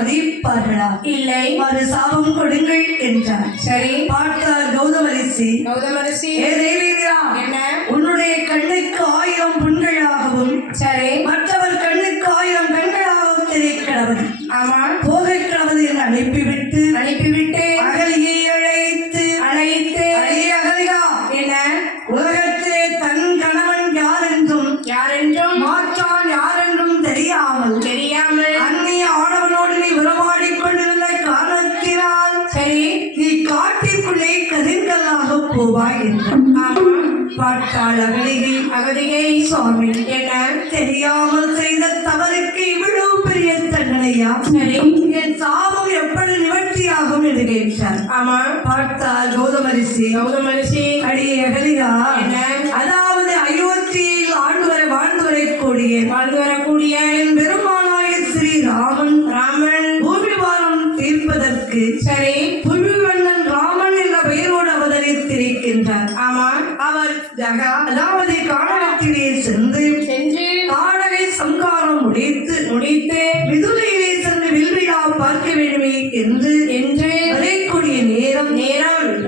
மதிப்பார்களா? இல்லை. ஒரு சாபம் கொடுங்கள் என்றார். சரி. பார்த்தார் கௌதம ரிஷி. ஏ தேவேந்திரா, என்ன? உன்னுடைய கண்ணுக்கு 1000 புண்களாகவும் சரி. மற்றவர் கண்ணுக்கு 1000 கண்களாகவும் தெரிகிறது. ஆமா. போகை கிழவது என்று அனுப்பிவிட்டு அகலியை அழைத்து அகலிகா, என்ன? உலகத்திலே தன் கணவன் யாரென்றும் மாற்றான் யாரென்றும் தெரியாமல் அந்நிய ஆடவனோடு நீ உறவாடிக் கொண்டிருந்த காரணத்தினால் சரி, நீ காட்டிற்குள்ளே கதிர்களாக போவாய் என்றான். பார்த்தாள் அகலிகை, சுவாமி, என்ன? தெரியாமல் செய்த தவறுக்கு இவ்வளவு பெரிய தண்டனையா? சரி. என் சாபம் எப்படி நிவர்த்தியாகும் என்று கேட்டார். ஆமா. பார்த்தால் கௌதம ரிஷி, அடி அகலிகா, அதாவது அயோத்தியில் வாழ்ந்து வரக்கூடிய என் பெருமானாய ஸ்ரீ ராமன் பூமிபாரம் தீர்ப்பதற்கு சரி புவிவண்ணன் ராமன் என்ற பெயரோடு அவதரித்திருக்கின்றார். ஆமா. அவர் அதாவது கானகத்திலே சென்று கானகை சங்காரம் முடித்து மிதுலையிலே சென்று வில்விழா பார்க்க வேண்டுமே என்று வரக்கூடிய நேரம்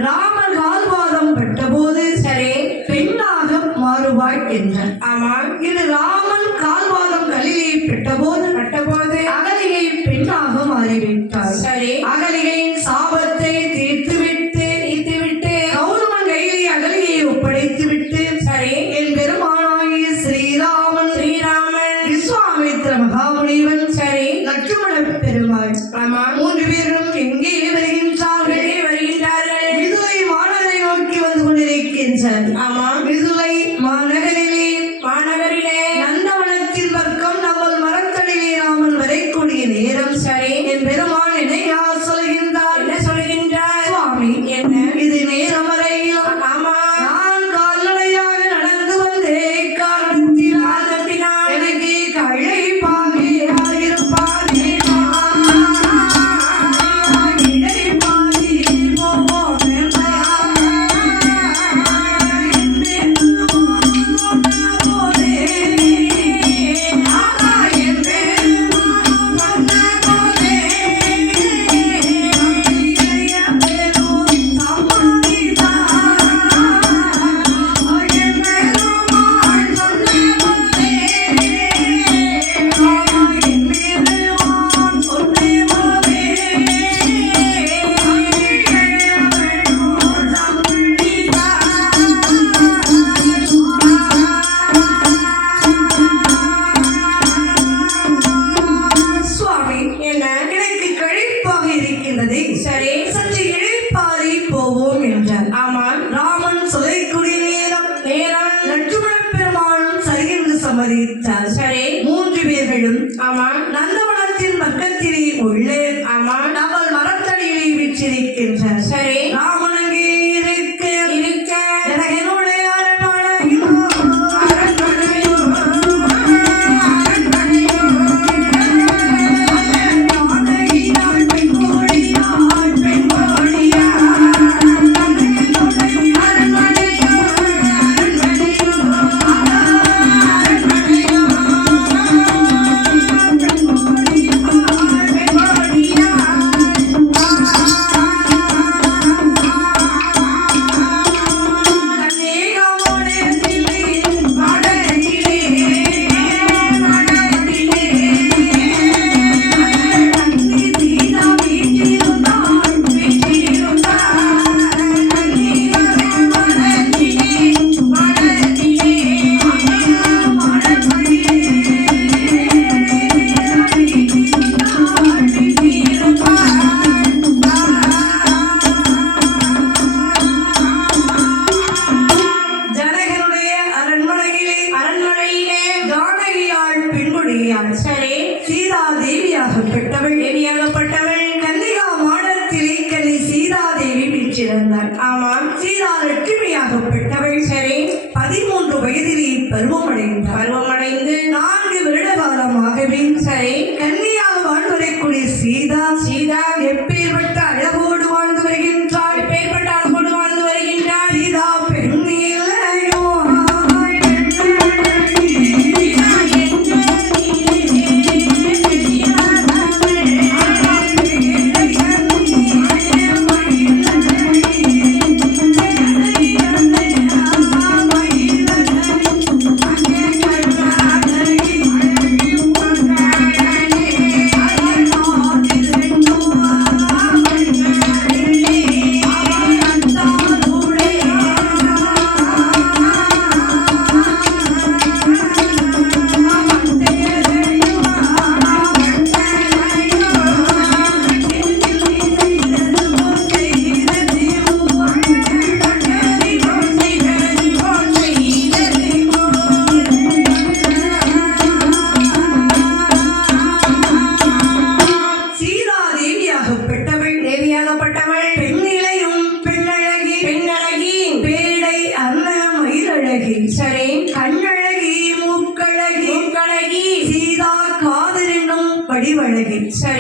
ராமன் கால்வாதம் பட்டபோது சரி பெண்ணாக மாறுவாய் என்றார். ஆமா. இது ராமன் கால்வாதம் கலியை பெற்றபோது அகலிகை பெண்ணாக மாறிவிட்டார். சரி. அகலிகையின் சாபத்தை தீர்த்துவிட்டு கௌதமன் கையிலே அகலியை ஒப்படைத்துவிட்டு சரி என் பெருமானாகிய ஸ்ரீராமன் விஸ்வாமித்திர மகாமுனிவன் சரி லட்சுமண பெருமாள் ஆமா 3 பேரும் எங்கே வருகின்றார்கள்? மிதுலை மாநகரை நோக்கி வந்து கொண்டிருக்கின்றார். ஆமா. மிதுலை மாநகரிலே நந்தவனத்தின் பக்கம் நம்மள் மரத்தடியிலே ராமன் வரக்கூடிய நேரம் சரி என் பெருமான் என்னையா சொல்கின்றார்? என்ன சொல்கின்றார்? சுவாமி, என்ன? இது நேரம் வரையில் ஆமா நான் கால்நடையாக நடந்து வந்தே காரணத்தினால் எனக்கு கழைப்பாகே ஆகிருப்பாகே இடைப்பாகி சுவாமி, என்ன? எனக்கு கழிப்பாக இருக்கின்றது. சரி சற்று இழைப்பாரி போவோம் என்றார். ஆமா. ராமன் சொல்லக்கூடிய நேரம் லட்சுமண பெருமானும் சரி என்று சம்மதித்தார். சரி 3 பேர்களும் ஆமா நந்தவனத்தின் பக்கத்திலே உள்ளே ஆமா நம்மள் மரத்தடியிலே விற்றிருக்கின்றார். சரி ராமன் அங்கே இருக்க எனக்கு என்னுடைய அரண்மனை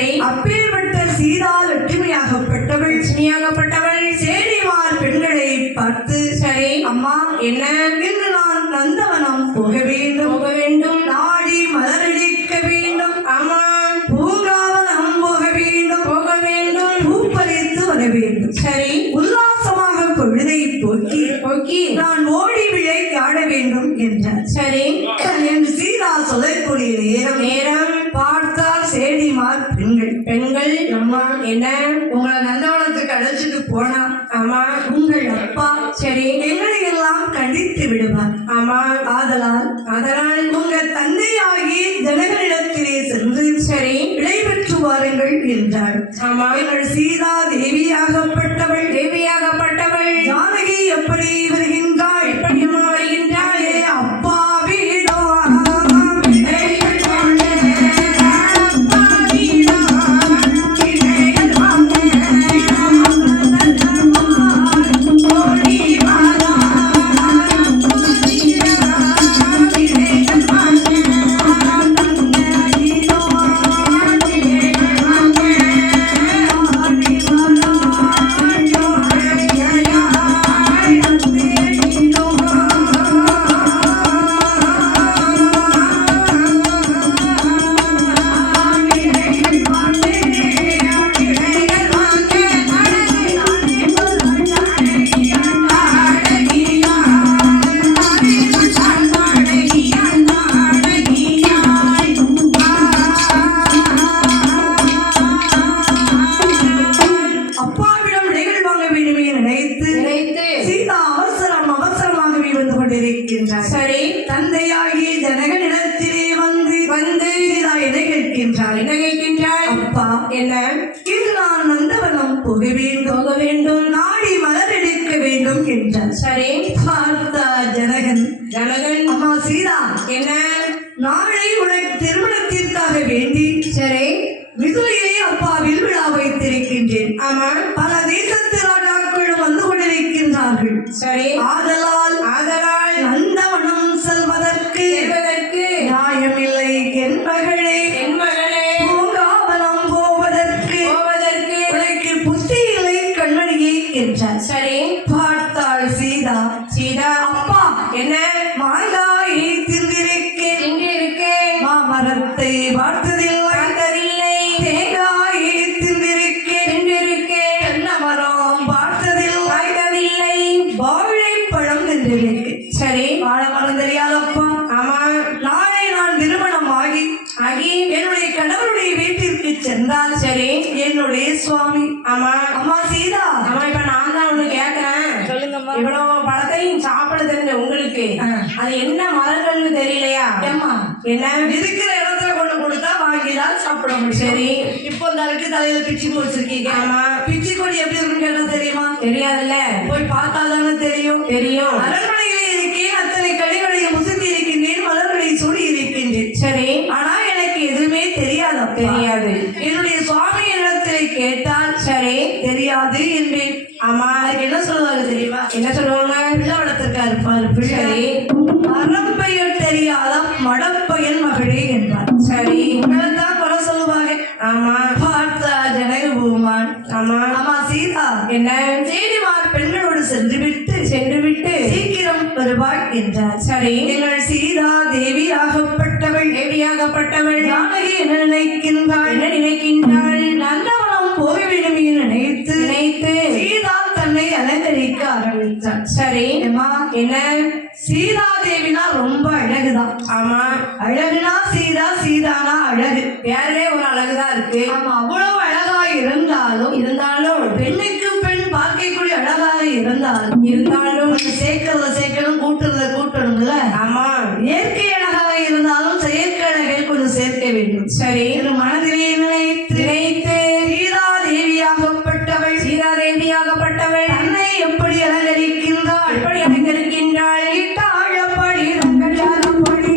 சரி. அப்பேற்பட்ட சீதா லட்சுமியாகப்பட்டவள் சேடிமார் பெண்களை பார்த்து, சரி. அம்மா என்ன? இன்று நான் நந்தவனம் போக வேண்டும், நாடி மலரடிக்க வேண்டும், ஆமா, பூங்காவனம் போக வேண்டும், பூப்பறித்து வர வேண்டும். சரி. உல்லாசமாக பொழுதை போக்கி நான் ஓடி விளையாட வேண்டும் என்றார். சரி. என் சீதா சொல்லக்கூடிய நேரம் பார்த்தால் சேடிமார் பெண்கள் அம்மா என்ன? உங்களை நந்தவனத்துக்கு அழைச்சிட்டு போனா, ஆமா, உங்கள் அப்பா சரி எங்களை எல்லாம் கண்டித்து விடுவார். ஆமா, ஆதலால் உங்க தந்தையாகி ஜனகனிடத்திலே சென்று சரி விடைபெற்று வாருங்கள் என்றார். ஆமா, எங்கள் சீதா தேவியாகப்பட்டவள் ஜானகி எப்படி வருகின்றாள்? எப்படி வருகின்றாள்? அப்பா வீடோ அப்பாவிடம் விடைகள் வாங்க வேண்டுமே நினைத்து சீதா அவசரமாகவே வந்து கொண்டிருக்கின்றார். சரி. தந்தையாகிய ஜனகனிடத்திலே வந்து சீதா என்ன கேட்கின்றாள்? அப்பா என்ன? இன்று நான் நந்தவனம் போக வேண்டும், நாடி மலர் எடுக்க வேண்டும் என்றார். சரி. பார்த்தா ஜனகன், அம்மா சீதா, என்ன? நாளை உனக்கு திருமணத்திற்காக வேண்டி சரி மிதுரையிலே அப்பா விழா வைத்திருக்கின்றேன். ஆமா, பல தேசத்து ராஜாக்களும் வந்து கொண்டிருக்கின்றார்கள். சரி. ஆதலால் நந்தவனம் செல்வதற்கு நியாயமில்லை என் மகளே. பூங்காவனம் போவதற்கு உனக்கு புத்தி இல்லை கண்மணியே என்றார். சரி. பார்த்தாள் சீதா, அப்பா என்ன? மாங்காயை தின்றிருக்கேன், மாமரத்தை பார்த்ததில்லை, தேங்காயை தின்றிருக்கேன், தென்னமரம் பார்த்ததில்லை, வாழைப்பழம் தின்றிருக்கேன். சரி. வாழைமரம் தெரியாதப்பா. ஆமா, நாளை நான் திருமணம் ஆகி என்னுடைய கணவருடைய வீட்டிற்கு சென்றால் சரி என்னுடைய சுவாமி. ஆமா, அம்மா சீதா, ஆமா, இப்ப நான் தான் ஒண்ணு கேக்குறேன். சொல்லுங்கம்மா. இவ்வளவு பழத்தையும் சாப்பிட தெரிஞ்ச உங்களுக்கு அது என்ன மரங்கள்னு தெரியலையா? அம்மா என்ன? இருக்கிற இடத்துல கொண்டு கொடுத்தா வாங்கிதான் சாப்பிட முடியும். சரி. இப்போ இந்த அருக்கு தலையில பிச்சி வச்சிருக்கீங்க. ஆமா, பிச்சி கொடி எப்படி இருக்குன்னு கேட்டா தெரியுமா? தெரியாதுல்ல. போய் பார்த்தா தானே தெரியும். அரண்மனையிலே இருக்கேன், அத்தனை கழிவறையை முசுத்தி இருக்கின்றேன், மலர்களை சூடி இருக்கின்றேன். சரி. ஆனா எனக்கு எதுவுமே தெரியாது. என்னுடைய சுவாமி இடத்திலே கேட்டால் சரி தெரியாது என்பேன். ஆமா, அதுக்கு என்ன சொல்லுவாங்க தெரியுமா? என்ன சொல்லுவாங்க? பிள்ளை வளர்த்திருக்காரு பாரு. சரி. அறப்பெயர் தெரியாத மடப்பையன் மகளே என்பார். சரி. உங்களைத்தான் குறை சொல்லுவாங்க. ஆமா, பார்த்தா ஜனக பூமான். ஆமா, அம்மா சீதா, என்ன? சேடிமார் பெண்களோடு சென்று விட்டு சீக்கிரம் வருவாள் என்றார். சரி. எங்கள் சீதா தேவியாகப்பட்டவள் ஜானகி என்ன நினைக்கின்றாள்? நந்தவனம் போக வேண்டும் என நினைத்து சீதா தன்னை அலங்கரிக்க ஆரம்பித்தாள். சரி. அம்மா என்ன? சீதா தேவினா ரொம்ப அழகுதான். ஆமா, அழகுனா சீதா, சீதானா அழகு. வேறே ஒரு அழகுதான் இருக்கு. ஆமா, அவ்வளவு அழகா இருந்தாலும் பெண்ணுக்கு பெண் பார்க்கக்கூடிய அழகாக இருந்தாலும் சேர்க்கணும், கூட்டணும்ல. ஆமா, இயற்கை அழகாக இருந்தாலும் செயற்கை அழகை கொஞ்சம் சேர்க்க வேண்டும். சரி. மனதிலே நினைத்து சீதா தேவியாகப்பட்டவள் தன்னை எப்படி அலங்கரிக்கின்றாள்? இட்டாழப்படி ரங்கஜாலப்படி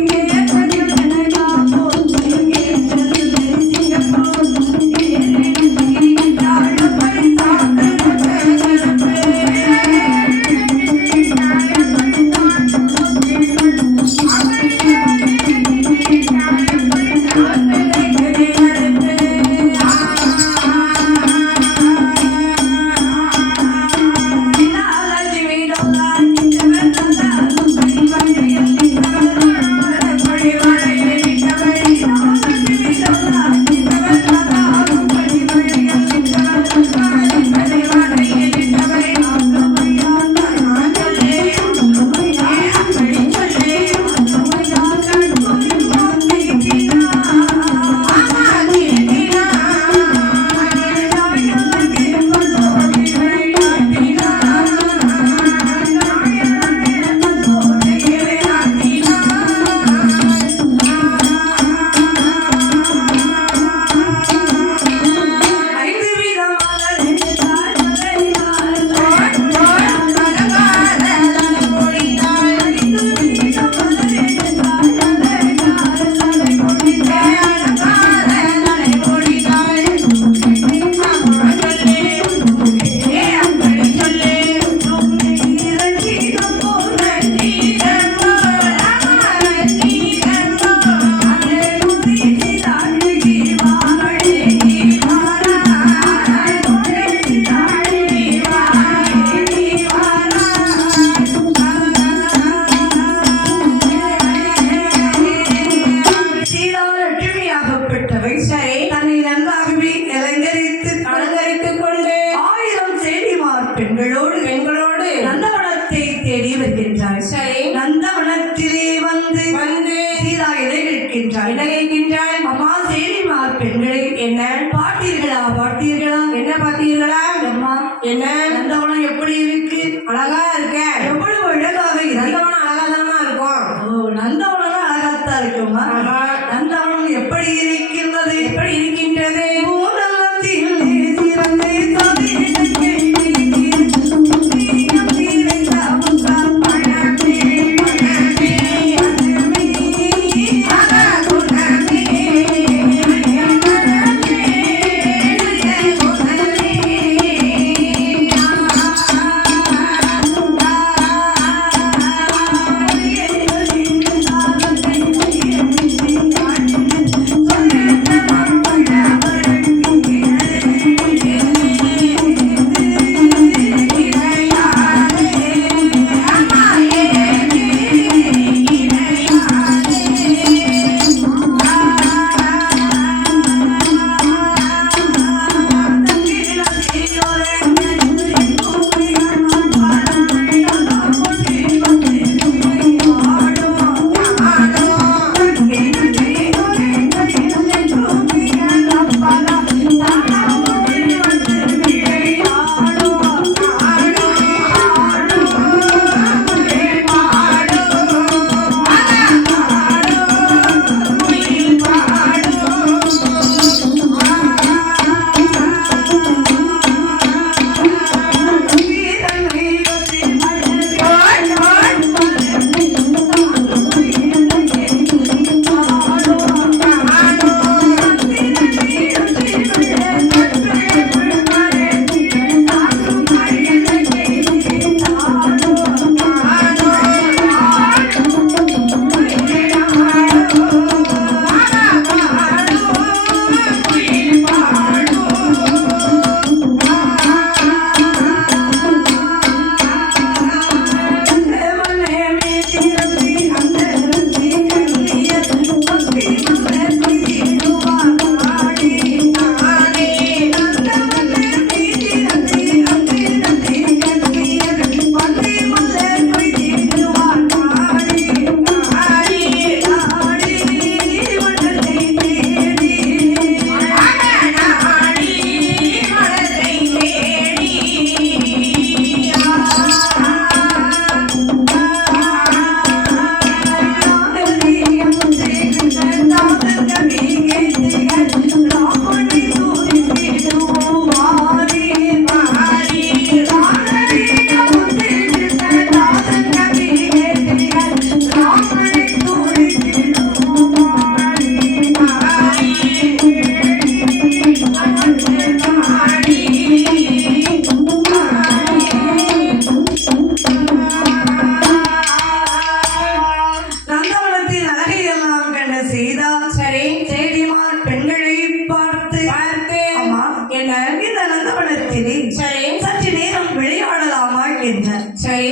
என்ன இந்த நந்தவனத்திலே சரி சற்று நேரம் விளையாடலாமா என்றார். சரி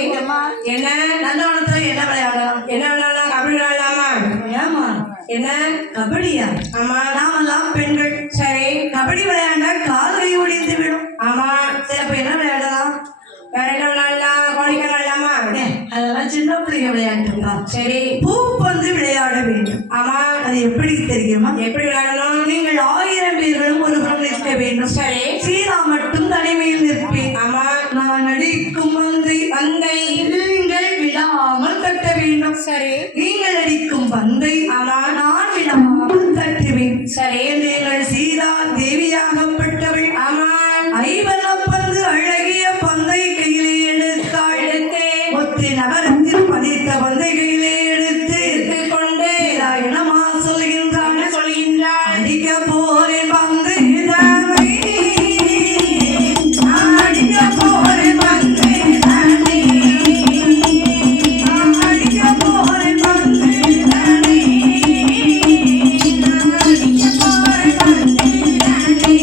என்ன நந்தவனத்துல என்ன விளையாடலாம்? என்ன விளையாடலாம்? கபடி விளையாடலாமா? ஏமா என்ன கபடியா? ஆமா நாமெல்லாம் பெண்கள். சரி கபடி விளையாண்டா கால் கை ஒடிந்து விடும். ஆமா சரி, அப்ப என்ன விளையாடலாம்? வேற என்ன விளையாடலாம்? கோழிக்கா விளையாடலாமா? அதெல்லாம் சின்ன பிள்ளைங்க விளையாட்டுப்பா. சரி பூப்பந்து விளையாட வேண்டும். ஆமா அது எப்படி தெரியுமா? எப்படி விளையாடணும்? நீங்கள் 1000 பேர்களும் ஒரு புறம் நிற்க வேண்டும். சரி சீதா மட்டும் தனிமையில் நிற்பேன். ஆமா நான் அடிக்கும் பந்தை பந்தை நீங்கள் விழாமல் தட்ட வேண்டும். சரி நீங்கள் அடிக்கும் பந்தை ஆமா நான் விழாமல் தட்டுவேன். சரி நீங்கள் சீதா தேவியாகப்பட்டவள். ஆமா ஐவனப்பந்து அழகிய பந்தை கையிலே எடுத்தாள். எடுத்து ஒத்தி நகரத்தில் பதித்த பந்தை கையிலே எடுத்து கொண்டு என்னமா சொல்கின்றான்? என்ன சொல்கின்றாள்? அடிக்க போறேன் பந்தை தானே, அடிக்க போறேன் பந்தை தானே, அடிக்க போறேன் பந்தை தானே, அடிக்க போறேன் பந்தை தானே.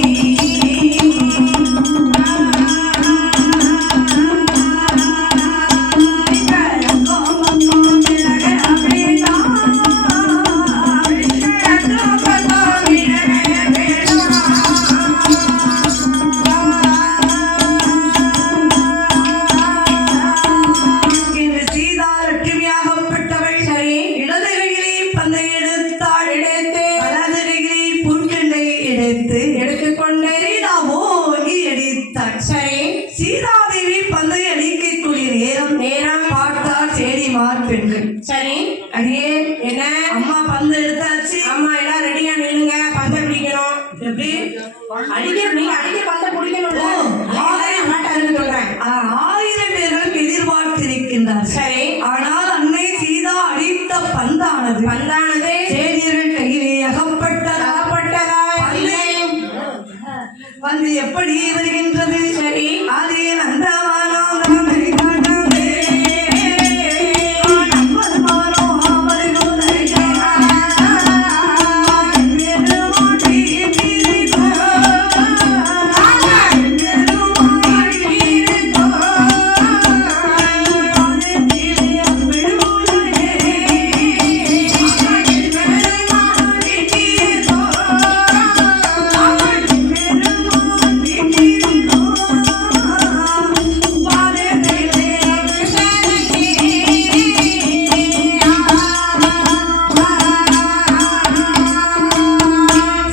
இன்று சீதா லட்சுமியாகப்பட்டவள். சரி இடது கையிலே பந்தை எடுத்தாள். எடுத்து வலது கையிலே பூஞ்செண்டை எடுத்து எடுத்துக்கொண்டு சீதா ஓங்கி அடித்தாள். சரி சீதாதேவி பந்தை அடிக்கக்கூடிய நேரம் நேரம் பார்த்தால் சேடிமார் பெண்கள். சரி அடியே என்ன அம்மா பந்து எடுத்தாச்சு. ஆமா எல்லாம் ரெடியா நில்லுங்க பந்தை பிடிக்கணும் எப்படி? நீங்க அடிக்க பந்தை பிடிக்கணும்ல மாட்டாருன்னு சொல்றேன் 1000 பேர்களும் எதிர்பார்த்திருக்கின்றார். சரி ஆனால் அன்னை சீதா அடித்த பந்தானது பந்தானது சேடியர்கள் கையிலே அகப்பட்டதா? அகப்பட்டதா இல்லை வந்து எப்படி வருகின்றது? சரி அதே நந்தவனம் காணவே நம்மல்மானோ அவர்களுடைய பெருமாட்டி பிரிவோ, பெருமாட்டி பிரிவோ, அதிலே விடுமுறை, பெருமாட்டி பிரிவோ,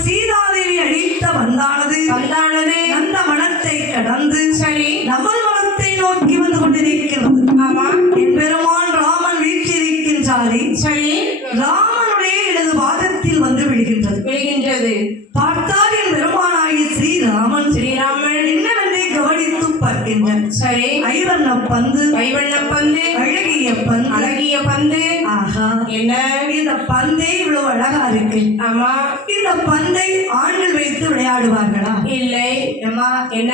சீதாதேவி அடித்த பந்தானது பந்தானது நந்தவனத்தை கடந்து சரி நமல்வனத்தை நோக்கி வந்து கொண்டிருக்கிறது. ஆமா என் பெருமான் ராமன் வீற்றிருக்கின்றாரே, சரி ராமனுடைய இடது பாதத்தில் வந்து விடுகின்றது. விழுகின்றது பார்த்தால் என் பெருமானாகிய ஸ்ரீராமன் ஸ்ரீராமன் என்னவென்றே கவனித்து பார்க்கின்றார். சரி ஐவண்ண பந்து, கைவண்ண பந்து அழகிய பந்து. அழகிய பந்து ஆஹா, என்ன இந்த பந்தே இவ்வளவு அழகா இருக்கு. ஆமா இந்த பந்தை ஆண்கள் வைத்து விளையாடுவார்களா? இல்லை அம்மா, என்ன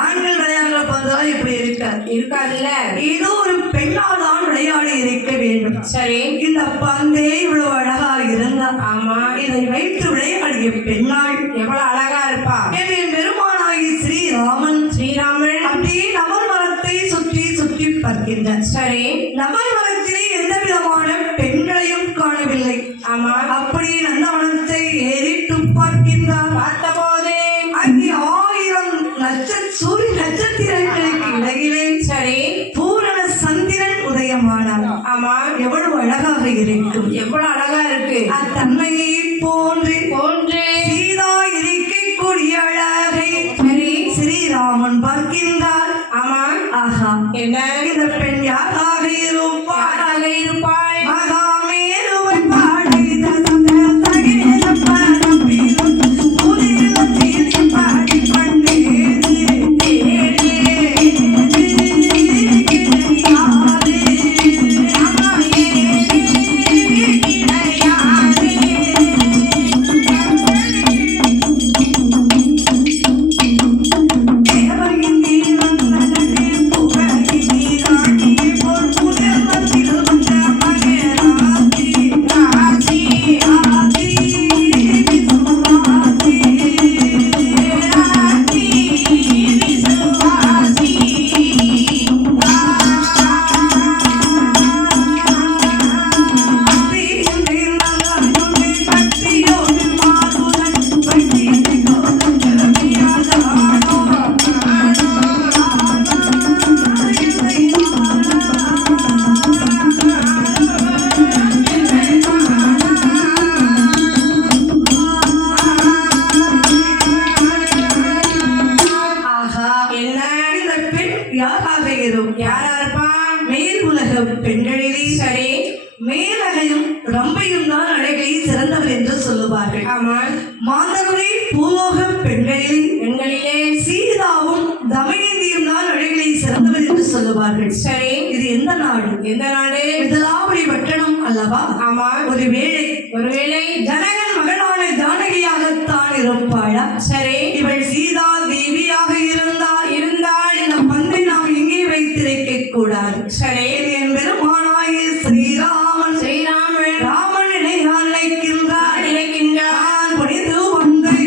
ஆண்கள் விளையாடுற பந்தெல்லாம் இப்படி இருக்காது. இருக்காதுல்ல ஏதோ ஒரு பெண்ணால் தான் விளையாடி இருக்க வேண்டும். சரி இந்த பந்தே இவ்வளவு அழகா இருந்தா ஆமா இதை வைத்து விளையாடிய பெண்ணாள் எவ்வளவு அழகா இருப்பா என் பெருமானாகி ஸ்ரீராமன் ஸ்ரீராமன் அப்படியே நமல் மரத்தை சுற்றி சுற்றி பார்க்கின்றார். சரி நமல் மரத்திலே எந்த விதமான பெண்களையும் காணவில்லை. ஆமா அப்படி நந்தவனத்தை ஏறிட்டு பார்க்கின்றார். பார்த்த போது அங்கே 1000 சூரிய நட்சத்திரங்களுக்கு இடையிலே சரி பூரண சந்திரன் உதயமானார். ஆமா எவ்வளவு அழகாக இருக்கும். எவ்வளவு அழகா இருக்கு அத்தன்மையை போன்று போன்று சீதா இருக்கக்கூடிய அழகை சரி ஸ்ரீராமன் பார்க்கின்றார். ஆமா ஆஹா, என்ன இந்த பெண் யாராக இருப்பார்? யாராக இருப்பாள் மகாமேருவை பாடித சந்தேக பரப்பிலும் முதிர்வதில் பாடி பண்ணேது கிடையாது. தமயந்தியும் தான் அழகை சிறந்தவர் என்று சொல்லுவார்கள். ஆமா. மாதவரை பூலோக பெண்களிலே சீதாவும் தமயந்தியும் தான் அழகை சிறந்தவர் என்று சொல்லுவார்கள். சரி, இது எந்த நாடு? எந்த நாடு? மிதிலாபுரி பட்டணம் அல்லவா? ஆமா. ஒருவேளை ஜனகன் மகளான ஜானகியாகத்தான் இருப்பாளா? சரி, இவள் சீதா தேவியாக இருந்தால் இந்த பந்தை நாம் இங்கே வைத்திருக்க கூடாது. சரி, என் பெருமானாகிய ஸ்ரீராமன் ராமனை நான் நினைக்கின்றான் புனிது பந்தை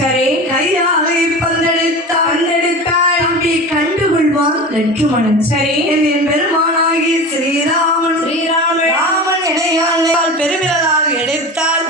சரி, கையாலை பந்தெடுத்தாள் தம்பி கண்டுகொள்வான் லட்சுமணன். சரி, என் பெருமானாகிய ஸ்ரீராமன் ராமன் இணையால் பெருவிரலால் எடுத்தாள்